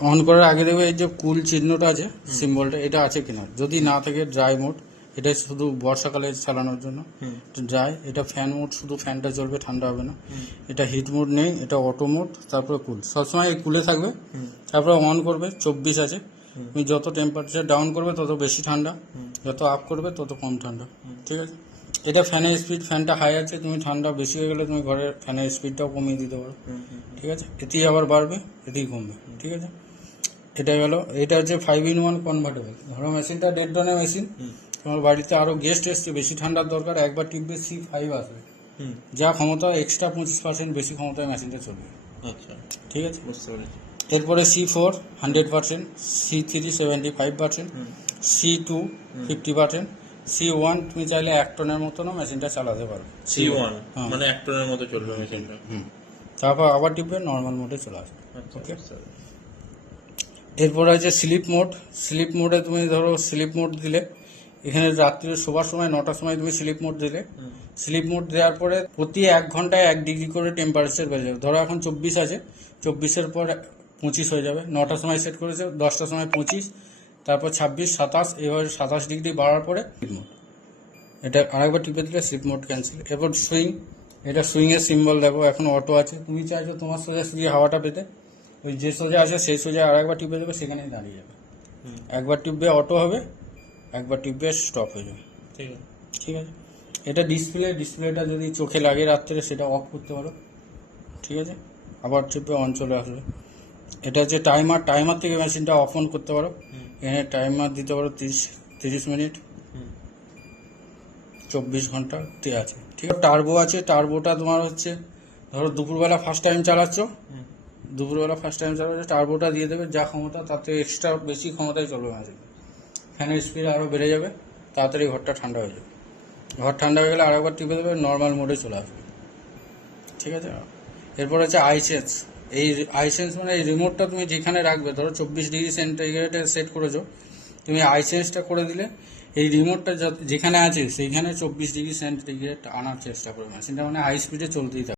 On করার আগে দেখবে এই যে কুল চিহ্নটা আছে সিম্বলটা এটা আছে কিনা? যদি না থাকে ড্রাই মোড এটা শুধু বর্ষাকালে চালানোর জন্য। ড্রাই এটা ফ্যান মোড শুধু ফ্যানটা চলবে ঠান্ডা হবে না। এটা হিট মোড নেই এটা অটো মোড তারপরে কুল। সবসময় এই কুলে থাকবে। তারপরে অন করবে চব্বিশ আছে। তুমি যত টেম্পারেচার ডাউন করবে তত বেশি ঠান্ডা। যত আপ করবে তত কম ঠান্ডা। ঠিক আছে? এটা ফ্যানের স্পিড ফ্যানটা হাই আছে তুমি ঠান্ডা বেশি হয়ে গেলে তুমি ঘরের ফ্যানের স্পিডটাও কমিয়ে দিতে পারো। ঠিক আছে? এতেই আবার বাড়বে এতেই কমবে ঠিক আছে? এটা গেল এটা হচ্ছে ফাইভ ইন ওয়ান কনভার্টেবল ধরো মেশিনটা দেড় টনের মেশিন তোমার বাড়িতে আরও গেস্ট এসছে বেশি ঠান্ডার দরকার একবার টিপবে সি ফাইভ আসবে। যা ক্ষমতা এক্সট্রা পঁচিশ পার্সেন্ট বেশি ক্ষমতায় মেশিনটা চলবে। আচ্ছা। ঠিক আছে? বুঝতে পেরেছি। এরপরে C four hundred percent C three seventy five percent C two fifty percent C one তুমি চাইলে এক টনের মতনও মেশিনটা চালাতে পারো। C one. মানে এক টনের মতো চলবে মেশিনটা হুম। তারপর আবার টিপবে নর্মাল মোডে চলে আসবে। আচ্ছা Okay. বুঝতে পেরেছি। এরপর আছে স্লিপ মোড স্লিপ মোডে তুমি ধরো স্লিপ মোড দিলে এখানে রাত্রে শোবার সময় নটার সময় তুমি স্লিপ মোড দিলে। স্লিপ মোড দেওয়ার পরে প্রতি এক ঘন্টায় এক ডিগ্রি করে টেম্পারেচার বেড়ে যাবে। ধরো এখন চব্বিশ আছে চব্বিশের পর পঁচিশ হয়ে যাবে। নটার সময় সেট করেছে দশটার সময় পঁচিশ তারপর ছাব্বিশ সাতাশ এভাবে সাতাশ ডিগ্রি বাড়ার পরে মোড এটা আরেকবার টিপে দিলে স্লিপ মোড ক্যান্সেল এরপর সুইং এটা সুইংয়ের সিম্বল দেখো এখন অটো আছে। তুমি চাইছো তোমার সোজা সুজি হাওয়াটা পেতে ওই যে সোজা আছে সেই সোজা আরেকবার টিপে দেবে সেখানেই দাঁড়িয়ে যাবে। একবার টিপবে অটো হবে একবার টিপবে স্টপ হয়ে যাবে। ঠিক আছে। ঠিক আছে? এটা ডিসপ্লে ডিসপ্লেটা যদি চোখে লাগে রাত্রে সেটা অফ করতে পারো। ঠিক আছে? আবার টিপে অন চলে আসবে। এটা হচ্ছে টাইমার টাইমার থেকে মেশিনটা অফ অন করতে পারো। এখানে টাইমার দিতে পারো তিরিশ তিরিশ মিনিট চব্বিশ ঘণ্টা তে আছে। ঠিক আছে টার্বো আছে। টার্বোটা তোমার হচ্ছে ধরো দুপুরবেলা ফার্স্ট টাইম চালাচ্ছ। দুপুরবেলা ফার্স্ট টাইম চালাচ্ছ টার্বোটা দিয়ে দেবে। যা ক্ষমতা তাতে এক্সট্রা বেশি ক্ষমতায় চলবে মেশিন ফ্যানের স্পিড আরও বেড়ে যাবে। তাড়াতাড়ি ঘরটা ঠান্ডা হয়ে যাবে। ঘর ঠান্ডা হয়ে গেলে আরেকবার টিপে দেবে নর্মাল মোডে চলে আসবে। ঠিক আছে? এরপর হচ্ছে আইসেন্স এই আইসেন্স মানে এই রিমোটটা তুমি যেখানে রাখবে, ধরো চব্বিশ ডিগ্রি সেন্টিগ্রেডে সেট করেছ, তুমি আইসেন্সটা করে দিলে, এই রিমোটটা যেখানে আছে, সেইখানে চব্বিশ ডিগ্রি সেন্টিগ্রেড আনার চেষ্টা করবে। মেশিনটা মানে হাই স্পিডে চলতেই থাকবে।